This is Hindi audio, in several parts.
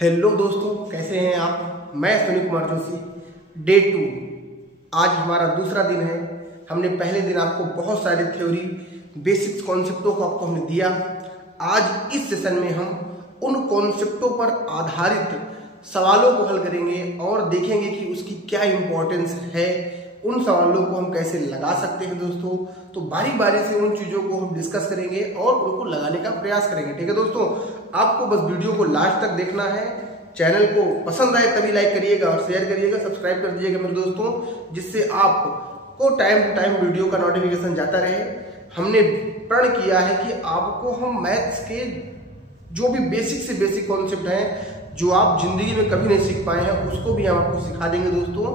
हेलो दोस्तों, कैसे हैं आप। मैं सुनील कुमार जोशी। डे 2 आज हमारा दूसरा दिन है। हमने पहले दिन आपको बहुत सारे थ्योरी बेसिक्स कॉन्सेप्टों को आपको हमने दिया। आज इस सेशन में हम उन कॉन्सेप्टों पर आधारित सवालों को हल करेंगे और देखेंगे कि उसकी क्या इम्पोर्टेंस है, उन सवालों को हम कैसे लगा सकते हैं दोस्तों। तो बारी बारी से उन चीज़ों को हम डिस्कस करेंगे और उनको लगाने का प्रयास करेंगे। ठीक है दोस्तों, आपको बस वीडियो को लास्ट तक देखना है। चैनल को पसंद आए तभी लाइक करिएगा और शेयर करिएगा, सब्सक्राइब कर दीजिएगा मेरे दोस्तों, जिससे आपको टाइम टू टाइम वीडियो का नोटिफिकेशन जाता रहे। हमने प्रण किया है कि आपको हम मैथ्स के जो भी बेसिक से बेसिक कॉन्सेप्ट हैं, जो आप जिंदगी में कभी नहीं सीख पाए हैं, उसको भी हम आपको सिखा देंगे दोस्तों।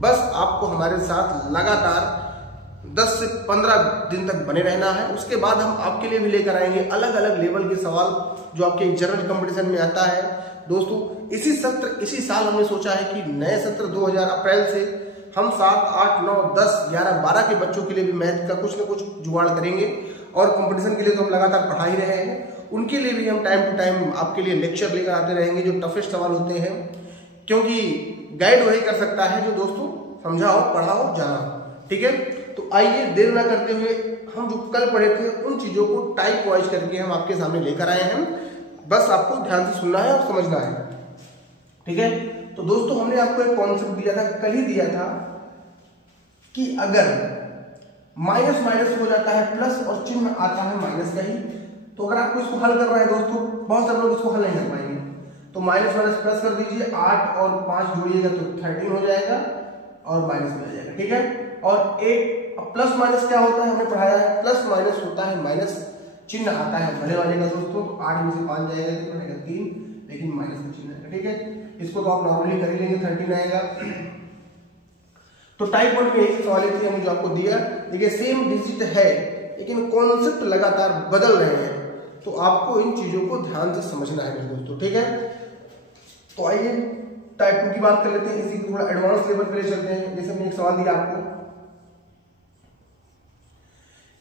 बस आपको हमारे साथ लगातार 10 से 15 दिन तक बने रहना है। उसके बाद हम आपके लिए भी लेकर आएंगे अलग अलग लेवल के सवाल जो आपके जनरल कंपटीशन में आता है दोस्तों। इसी साल हमने सोचा है कि नए सत्र 2000 अप्रैल से हम 7, 8, 9, 10, 11, 12 के बच्चों के लिए भी मैथ का कुछ न कुछ जुगाड़ करेंगे। और कंपटीशन के लिए तो हम लगातार पढ़ा ही रहे हैं, उनके लिए भी हम टाइम टू टाइम आपके लिए लेक्चर लेकर आते रहेंगे जो टफेस्ट सवाल होते हैं, क्योंकि गाइड वही कर सकता है जो दोस्तों समझाओ, पढ़ाओ, जाना। ठीक है, तो आइए देर ना करते हुए हम जो कल पढ़े थे उन चीजों को टाइप वाइज करके हम आपके सामने लेकर आए हैं। बस आपको ध्यान से सुनना है और समझना है। ठीक है, तो दोस्तों हमने आपको एक कॉन्सेप्ट दिया था, कल ही दिया था, कि अगर माइनस माइनस हो जाता है प्लस और चिन्ह आता है माइनस का ही, तो अगर आपको इसको हल करना है दोस्तों, बहुत सारे लोग इसको हल नहीं कर पाएंगे, तो माइनस माइनस प्लस कर दीजिए, 8 और 5 जोड़िएगा तो 13 हो जाएगा और माइनस में आ जाएगा। ठीक है, और एक प्लस माइनस क्या होता है हमने पढ़ाया है, प्लस माइनस होता है माइनस चिन्ह आता है भले वाले का दोस्तों, तो 8 में से 5 जाएगा तो बनेगा 3, लेकिन माइनस का चिन्ह आएगा। ठीक है, इसको तो आप नॉर्मली कर ही लेंगे, 13 आएगा। तो टाइप 1 में एक सवाल थी हमने जो आपको दिया। देखिए सेम डिजिट है लेकिन कॉन्सेप्ट लगातार बदल रहे हैं, तो आपको इन चीजों को ध्यान से समझना है मेरे दोस्तों। ठीक है, तो आइए टाइप 2 की बात कर लेते हैं, इसी को थोड़ा एडवांस लेवल पे ले चलते हैं। जैसे हमने एक सवाल दिया आपको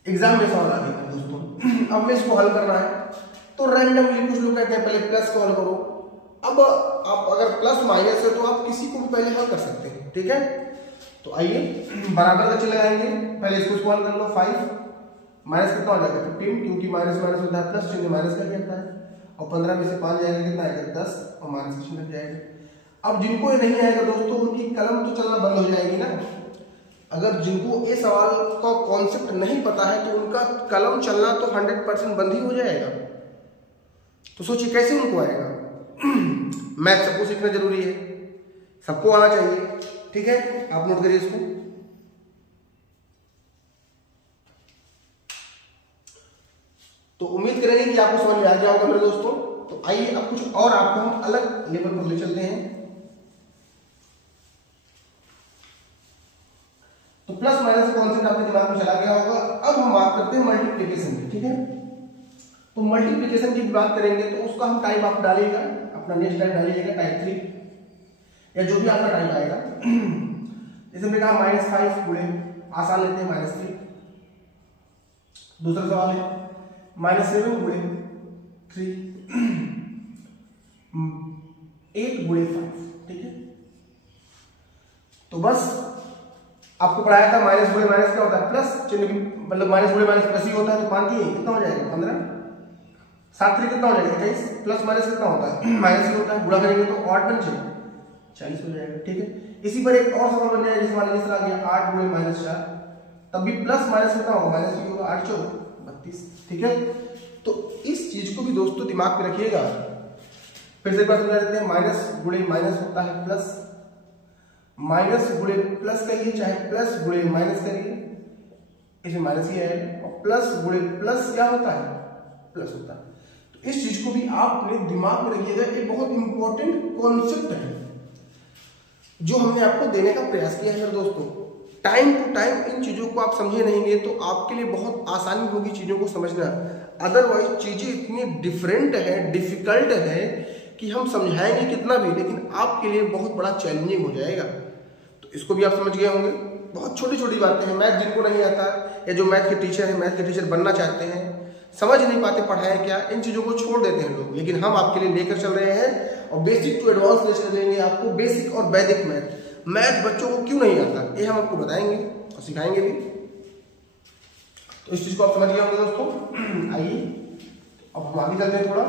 एग्जाम में, सवाल आ गया दोस्तों, अब मैं इसको हल करना है। तो रैंडमली कुछ लोग कहते हैं पहले प्लस को हल करो। अब आप अगर प्लस माइनस है तो आप किसी को भी पहले हल कर सकते हैं। ठीक है, तो आइए बराबर का चिन्ह लगाएंगे, पहले इसको हल कर लो। 5 माइनस कितना हो जाएगा 15, क्योंकि माइनस माइनस होता है प्लस, चिन्ह माइनस का ही आता है, और 15 में से 5 जाएगा कितना आएगा 10, और माइनस का चिन्ह जाएगा। अब जिनको ये नहीं आएगा दोस्तों, उनकी कलम तो चलना बंद हो जाएगी ना। अगर जिनको ये सवाल का कॉन्सेप्ट नहीं पता है तो उनका कलम चलना तो 100% बंद ही हो जाएगा। तो सोचिए कैसे उनको आएगा। मैथ सबको सीखना जरूरी है, सबको आना चाहिए। ठीक है, आप नोट करिए इसको। तो उम्मीद करेंगे कि आपको समझ में आ गया होगा मेरे दोस्तों। तो आइए अब कुछ और आपको हम अलग लेवल पर ले चलते हैं। तो प्लस माइनस का कॉन्सेप्ट आपके दिमाग में चला गया होगा। अब हम बात करते हैं मल्टीप्लिकेशन की। ठीक है, तो मल्टीप्लिकेशन की बात करेंगे तो उसका हम टाइप आप डालिएगा, अपना नेक्स्ट टाइप डालिएगा, टाइप 3 या जो भी आपका टाइप आएगा। जैसे हमने कहा -5 गुणे, आसान लेते हैं -3। दूसरा सवाल है -7 गुणे 3, 8 गुणे 5। ठीक है, तो बस आपको पढ़ाया था माइनस गुणे माइनस क्या होता है प्लस, चिन्ह मतलब माइनस गुणे माइनस प्लस ही होता है, तो 5 दिए कितना हो जाएगा 15, 7 3 कितना हो जाएगा 21, प्लस माइनस कितना होता है माइनस ही होता है, गुणा करेंगे तो 8 पंचे 40 हो जाएगा। ठीक है, इसी पर एक और सवाल बन जाएगा, जैसे मान लीजिए आ गया 8 गुणे -4, तब भी प्लस माइनस कितना होगा माइनस ही होगा, 8 4 32। ठीक है, तो इस चीज को भी दोस्तों दिमाग में रखिएगा। फिर से एक बार समझा देते हैं, माइनस गुणे माइनस होता है प्लस, माइनस गुणे प्लस करिए, चाहे प्लस गुणे माइनस करिए, इसमें माइनस ही आएगा, और प्लस गुणे प्लस क्या होता है प्लस होता है। तो इस चीज को भी आपने दिमाग में रखिएगा, एक बहुत इंपॉर्टेंट कॉन्सेप्ट है जो हमने आपको देने का प्रयास किया है दोस्तों। टाइम टू टाइम इन चीजों को आप समझे रहेंगे तो आपके लिए बहुत आसानी होगी चीजों को समझना। अदरवाइज चीजें इतनी डिफरेंट है, डिफिकल्ट है कि हम समझाएंगे कितना भी, लेकिन आपके लिए बहुत बड़ा चैलेंजिंग हो जाएगा। तो इसको भी आप समझ गए होंगे। बहुत छोटी छोटी बातें हैं, मैथ जिनको नहीं आता या जो मैथ के टीचर हैं, मैथ के टीचर बनना चाहते हैं, समझ नहीं पाते पढ़ाया क्या, इन चीज़ों को छोड़ देते हैं लोग। लेकिन हम आपके लिए लेकर चल रहे हैं और बेसिक टू एडवांस लेकर चलेंगे आपको। बेसिक और वैदिक मैथ बच्चों को क्यों नहीं आता ये हम आपको बताएंगे और सिखाएंगे भी। तो इस चीज़ को आप समझ गए होंगे दोस्तों। आइए अब हम आगे चलते हैं थोड़ा।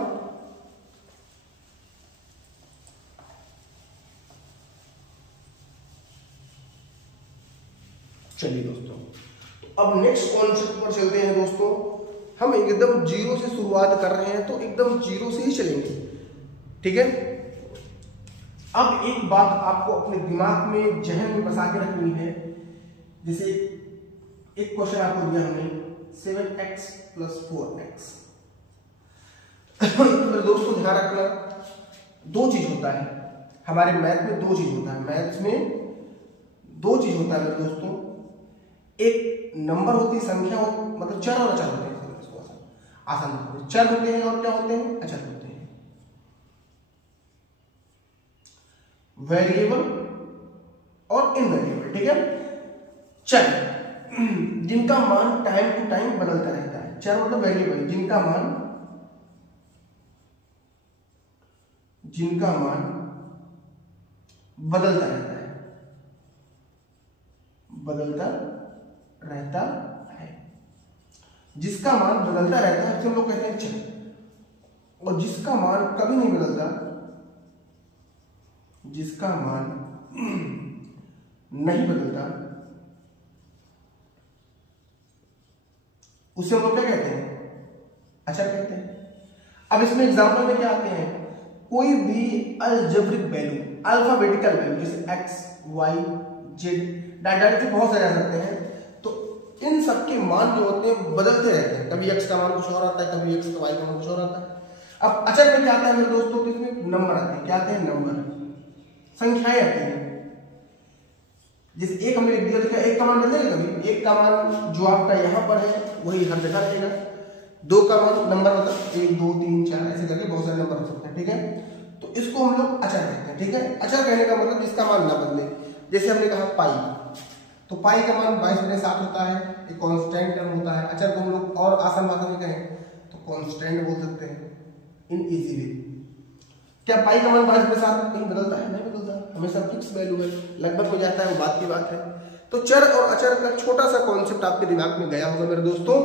चलिए दोस्तों, तो अब नेक्स्ट कॉन्सेप्ट पर चलते हैं दोस्तों। हम एकदम जीरो से शुरुआत कर रहे हैं तो एकदम जीरो से ही चलेंगे, ठीक है। अब एक बात आपको अपने दिमाग में, जहन में बसा के रखनी है। जैसे एक क्वेश्चन आपको दिया हमने 7x + 4x। तो दोस्तों ध्यान रखना, दो चीज होता है हमारे मैथ में, दो चीज होता है मैथ्स में, दो चीज होता है मेरे दोस्तों। एक नंबर होती है, संख्या मतलब चर और अचर होते हैं। आसान होते हैं, चर होते हैं और क्या होते हैं, अचर होते हैं। वेरिएबल और इनवेरिएबल, ठीक है। चर जिनका मान टाइम टू टाइम बदलता रहता है। चर मतलब वेरिएबल जिनका मान बदलता रहता है, बदलता रहता है। जिसका मान बदलता रहता है हम लोग कहते हैं चर। और जिसका मान कभी नहीं बदलता, जिसका मान नहीं बदलता, उसे हम लोग क्या कहते हैं, अचर कहते हैं। अब इसमें एग्जांपल में क्या आते हैं, कोई भी अलजेब्रिक वैल्यू, अल्फाबेटिकल वैल्यू, जैसे x, y, z, डायरेक्टली बहुत सारे आ सकते हैं। तो इन सबके मान जो होते हैं बदलते रहते हैं। कभी x का मान कुछ और आता है, कभी x का y का मान कुछ और आता है। अब अचर में क्या आता है मेरे दोस्तों, तो इसमें नंबर आते हैं। क्या आते हैं, नंबर, संख्याएं आती हैं। जैसे एक हमने लिख दिया, तो एक का मान बदलेगा कभी, एक का मान जो आपका यहाँ पर है वही हर जगह रहेगा। दो का मान नंबर मतलब 1, 2, 3, 4 ऐसे करके बहुत सारे नंबर हो सकते हैं, ठीक है। तो इसको हम लोग अचर कहते हैं, ठीक है। अचर कहने का मतलब जिसका मान ना बदले। जैसे हमने कहा पाई, तो पाई का मान 22/7 होता है, एक कांस्टेंट टर्म होता है। अचर को हम लोग और आसान भाषा में कहें तो कांस्टेंट बोल सकते हैं इन इजी वे। क्या पाई का मान 22/7 नहीं बदलता है? नहीं बदलता, हमेशा फिक्स वैल्यू है, लगभग हो जाता है, वो बात की बात है। तो चर और अचर का छोटा सा कॉन्सेप्ट आपके दिमाग में गया होगा मेरे दोस्तों।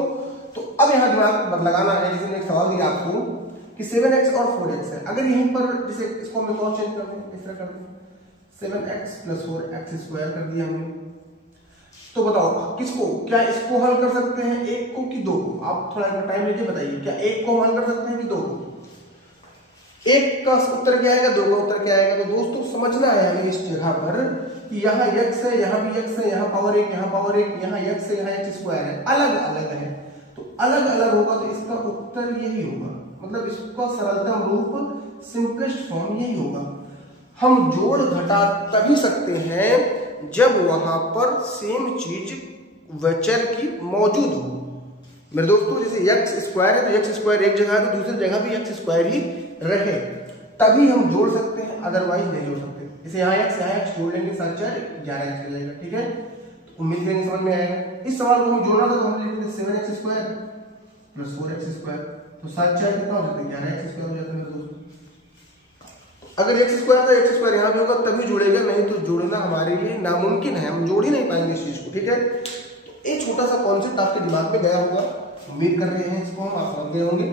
तो अब यहाँ दिमाग लगाना है। जैसे मैंने एक सवाल दिया आपको कि 7x और 4x है। अगर यहीं पर जैसे इसको हम और चेंज कर दें, इस तरह कर दें, 7x + 4x² कर दिया हमने। तो बताओ किसको, क्या इसको हल कर सकते हैं, एक को कि दो को? आप थोड़ा टाइम लीजिए, बताइए क्या एक को हल कर सकते हैं कि दो को? एक का उत्तर क्या आएगा, दो का उत्तर क्या आएगा? तो दोस्तों समझना है हमें इस जगह पर कि यहाँ x है, यहाँ भी x है, यहाँ पावर 1, यहाँ पावर 1, यहाँ x है, यहाँ x² है, अलग अलग है। तो अलग अलग होगा तो इसका उत्तर यही होगा, मतलब इसका सरलतम रूप, सिंपलेस्ट फॉर्म यही होगा। हम जोड़ घटा तभी सकते हैं जब वहां पर सेम चीज चर की मौजूद हो मेरे दोस्तों। जैसे x² है तो x² एक जगह है तो दूसरी जगह भी x² ही रहे, तभी हम जोड़ सकते हैं, अदरवाइज नहीं जोड़ सकते। जैसे यहाँ x जोड़ लेंगे, 7 4 11x मिलेगा, ठीक है। तो उम्मीद करेंगे समझ में आएगा। इस सवाल को हम जोड़ना था तो हमने लिख दिया 7x² + 4x²। तो 7 4 कितना हो जाता है, 11x² हो जाता है मेरे दोस्तों। अगर x² था, x² यहाँ भी होगा तभी जुड़ेगा, नहीं तो जोड़ना हमारे लिए नामुमकिन है, हम जोड़ ही नहीं पाएंगे इस चीज को, ठीक है। तो एक छोटा सा कॉन्सेप्ट आपके दिमाग में गया होगा, उम्मीद कर रहे हैं इसको हम आप समझ गए होंगे।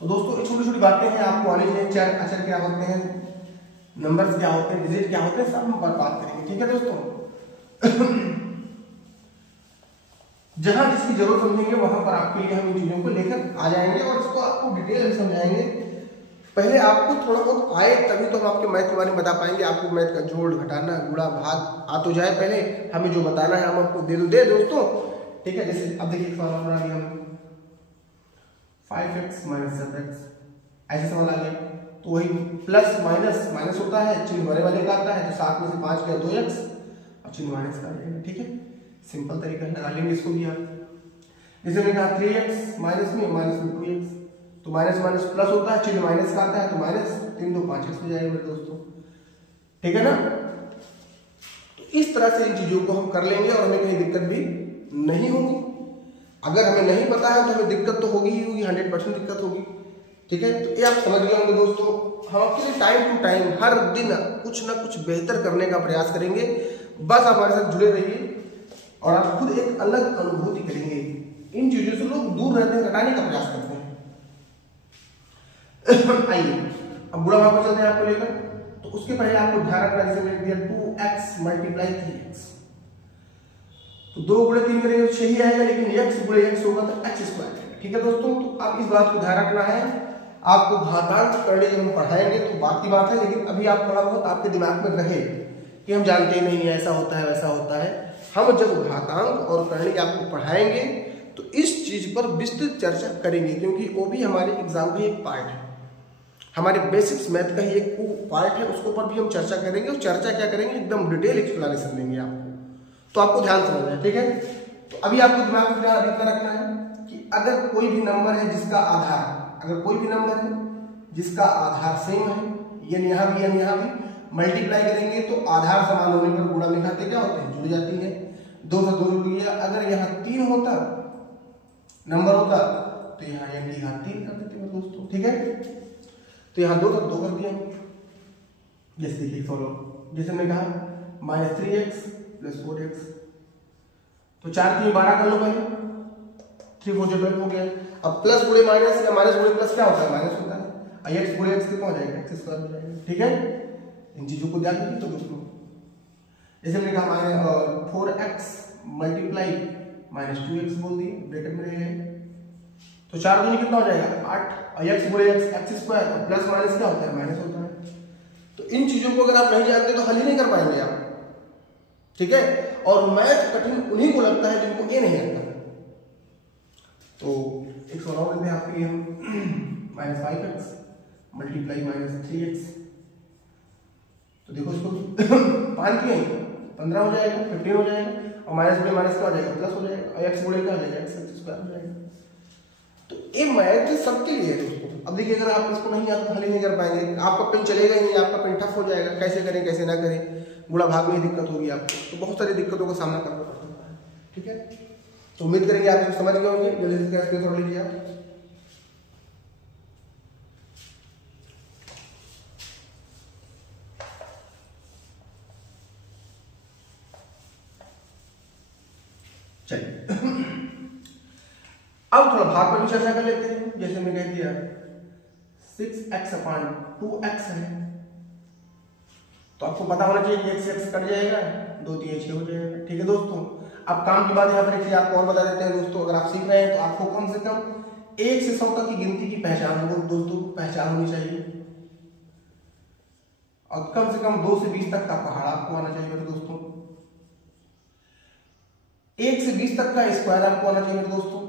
तो दोस्तों ये छोटी छोटी बातें हैं, आपको आने चाहिए। चर अचर क्या होते हैं, नंबर्स क्या होते हैं, डिजिट क्या होते हैं, सब हम बात करेंगे, ठीक है दोस्तों। जहां जिसकी जरूरत समझेंगे वहां पर आपके लिए हम इन चीजों को लेकर आ जाएंगे और इसको आपको डिटेल में समझाएंगे। पहले आपको थोड़ा बहुत आए तभी तो हम आपके मैथ के बारे में बता पाएंगे। आपको मैथ का जोड़ घटाना गुणा भाग आ तो जाए, पहले हमें जो बताना है हम आपको दे दोस्तों, ठीक है। जैसे अब देखिए सवाल बना दिया हम 5x - 7x, ऐसे सवाल आ गया। तो वही प्लस माइनस माइनस होता है, चिन्ह बड़े वाले का आता है, तो 7 में से 5 गया 2x और चिन्ह माइनस का आ जाएगा, ठीक है। सिंपल तरीका लगा लेंगे इसको भी आप। जैसे मैंने कहा 3x माइनस में 2x, तो माइनस माइनस प्लस होता है, चिन्ह माइनस का आता है, तो माइनस 3 2 5x हो जाएगा मेरे दोस्तों, ठीक है ना। तो इस तरह से इन चीजों को हम कर लेंगे और हमें कहीं दिक्कत भी नहीं होगी। अगर हमें नहीं पता है तो हमें दिक्कत तो होगी ही होगी, 100% दिक्कत होगी। ठीक है, तो ये आप समझ गए होंगे दोस्तों। हम आपके लिए टाइम टू टाइम हर दिन कुछ ना कुछ बेहतर करने का प्रयास करेंगे। बस हमारे साथ जुड़े रहिए और आप खुद एक अलग अनुभूति करेंगे। इन चीजों से लोग दूर रहते हैं, हटाने का प्रयास करते हैं। आइए अब बुरा भाग पर चलते हैं आपको लेकर। तो उसके पहले आपको ध्यान रखना, जैसे मैंने दिया 2x मल्टीप्लाई 3x, तो 2 गुणे 3 करेंगे तो 6 ही आएगा, लेकिन x गुणे x होगा तो x स्क्वायर आएगा। ठीक है दोस्तों, तो आप इस बात को ध्यान रखना है। आपको घातांक करने जब हम पढ़ाएंगे तो बात की बात है, लेकिन अभी आप थोड़ा बहुत आपके दिमाग में रहे कि हम जानते नहीं है, ऐसा होता है वैसा होता है। हम जब घातांक और करने आपको पढ़ाएंगे तो इस चीज पर विस्तृत चर्चा करेंगे, क्योंकि वो भी हमारे एग्जाम का एक पार्ट है, हमारे बेसिक्स मैथ का ही एक पार्ट है। उसके ऊपर भी हम चर्चा करेंगे, और चर्चा क्या करेंगे, एकदम डिटेल एक्सप्लेनेशन देंगे आपको। तो आपको ध्यान समझना है। ठीक है, तो अभी आपको दिमाग में ध्यान इतना रखना है कि अगर कोई भी नंबर है जिसका आधार, अगर कोई भी नंबर है जिसका आधार सेम है, यानी यहाँ भी यानी यहाँ भी, मल्टीप्लाई करेंगे तो आधार समान होने पर गुणा में खाते क्या होते हैं, जुड़ जाती है। 2 से 2 जुड़ गया। अगर यहाँ 3 होता नंबर होता तो यहाँ n की घात 3 कर देते हैं दोस्तों। ठीक है, तो यहाँ 2 तक 2 कर दिया। जैसे देखिए फॉलो, जैसे मैंने कहा -3x + 4x, तो 4 3 12 कर लो पहले, 3 4 12 हो गया। अब प्लस गुणे माइनस या माइनस गुणे प्लस क्या होता है, माइनस होता है। x गुणे x कितना हो जाएगा, x स्क्वायर हो जाएगा। ठीक है, इन चीजों को ध्यान रखिए। तो दोस्तों जैसे मैंने कहा 4x मल्टीप्लाई -2x बोल दिए, ब्रैकेट में रह गए, तो 4 दूनी कितना हो जाएगा 8, और x गुणे x स्क्वायर, प्लस माइनस क्या होता है, माइनस होता है। तो इन चीजों को अगर आप नहीं जानते तो हल ही नहीं कर पाएंगे आप। ठीक है, और मैथ कठिन उन्हीं को लगता है जिनको ये नहीं आता। तो एक सवाल लेते हैं आपके लिए हम -5x मल्टीप्लाई -3x, तो देखो इसको 5 किए 15 हो जाएगा, 15 हो जाएगा, और माइनस गुणे माइनस क्या हो जाएगा, प्लस हो जाएगा, और x गुणे क्या हो जाएगा, x स्क्वायर हो जाएगा। तो ये मैथ सबके लिए है दोस्तों। अब देखिए अगर आप इसको नहीं आता हल ही नहीं कर पाएंगे, आपका पेन चलेगा ही नहीं, आपका पेन टफ हो जाएगा, कैसे करें कैसे ना करें, गुणा भाग में ही दिक्कत होगी आपको। तो बहुत सारी दिक्कतों का सामना करना पड़ता है। ठीक है, तो उम्मीद करेंगे आप समझ गए होंगे। जल्दी से स्क्रीनशॉट लीजिए आप। चलिए अब थोड़ा भाग पर भी चर्चा कर लेते हैं। जैसे मैं कह दिया 6x/2x है, तो आपको पता होना चाहिए कि x कट जाएगा, 2 3 6 हो जाएगा। ठीक है दोस्तों, अब काम की बात यहाँ पर एक चीज आपको और बता देते हैं दोस्तों। अगर आप सीख रहे हैं तो आपको कम से कम 1 से 100 तक की गिनती की पहचान हो दोस्तों, पहचान होनी चाहिए, और कम से कम 2 से 20 तक का पहाड़ आपको आना चाहिए मेरे दोस्तों। 1 से 20 तक का स्क्वायर आपको आना चाहिए मेरे दोस्तों,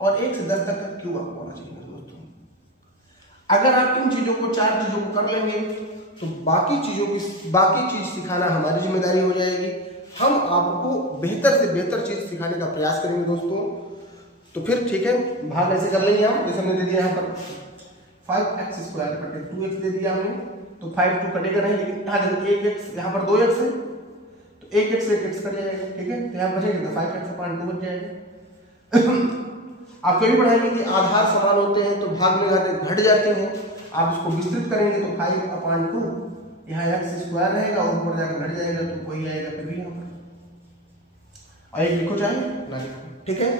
और 1 से 10 तक का क्यूब आपको आना चाहिए मेरे दोस्तों। अगर आप इन चीजों को 4 चीजों को कर लेंगे तो बाकी चीज सिखाना हमारी जिम्मेदारी हो जाएगी। हम आपको बेहतर से बेहतर चीज सिखाने का प्रयास करेंगे दोस्तों। तो फिर ठीक है, भाग ऐसे कर लेंगे हम। जैसे हमने दे दिया यहाँ पर 5x² 2x दे दिया हमने, तो 5 2 कटेगा नहीं, लेकिन यहाँ देखो 1x, यहाँ पर 2x है, तो 1x 1x कट जाएगा। ठीक है, तो यहाँ बचेगा तो 5x/2 बच जाएगा। आप कभी पढ़ाएंगे कि आधार समान होते हैं तो भाग में घट जाते हैं। आप इसको विस्तृत करेंगे तो 5/2 यहाँ x² रहेगा, और ऊपर जाकर घट जाएगा तो वही आएगा फिर भी यहाँ पर, और एक लिखो चाहे ना लिखो। ठीक है,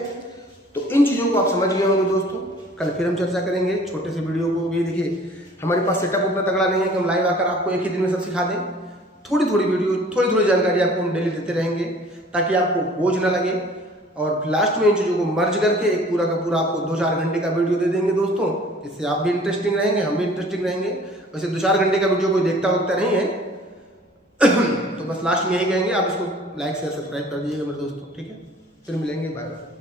तो इन चीजों को आप समझ गए होंगे दोस्तों। कल फिर हम चर्चा करेंगे छोटे से वीडियो को। ये देखिए हमारे पास सेटअप उतना तगड़ा नहीं है कि हम लाइव आकर आपको एक ही दिन में सब सिखा दें। थोड़ी थोड़ी वीडियो, थोड़ी थोड़ी जानकारी आपको हम डेली देते रहेंगे, ताकि आपको बोझ ना लगे। और लास्ट में इन चीज़ों को मर्ज करके एक पूरा का पूरा आपको 2-4 घंटे का वीडियो दे देंगे दोस्तों। इससे आप भी इंटरेस्टिंग रहेंगे, हम भी इंटरेस्टिंग रहेंगे। वैसे 2-4 घंटे का वीडियो कोई देखता वगता नहीं है। तो बस लास्ट में यही कहेंगे, आप इसको लाइक शेयर सब्सक्राइब कर दीजिएगा मेरे दोस्तों। ठीक है, फिर मिलेंगे, बाय बाय।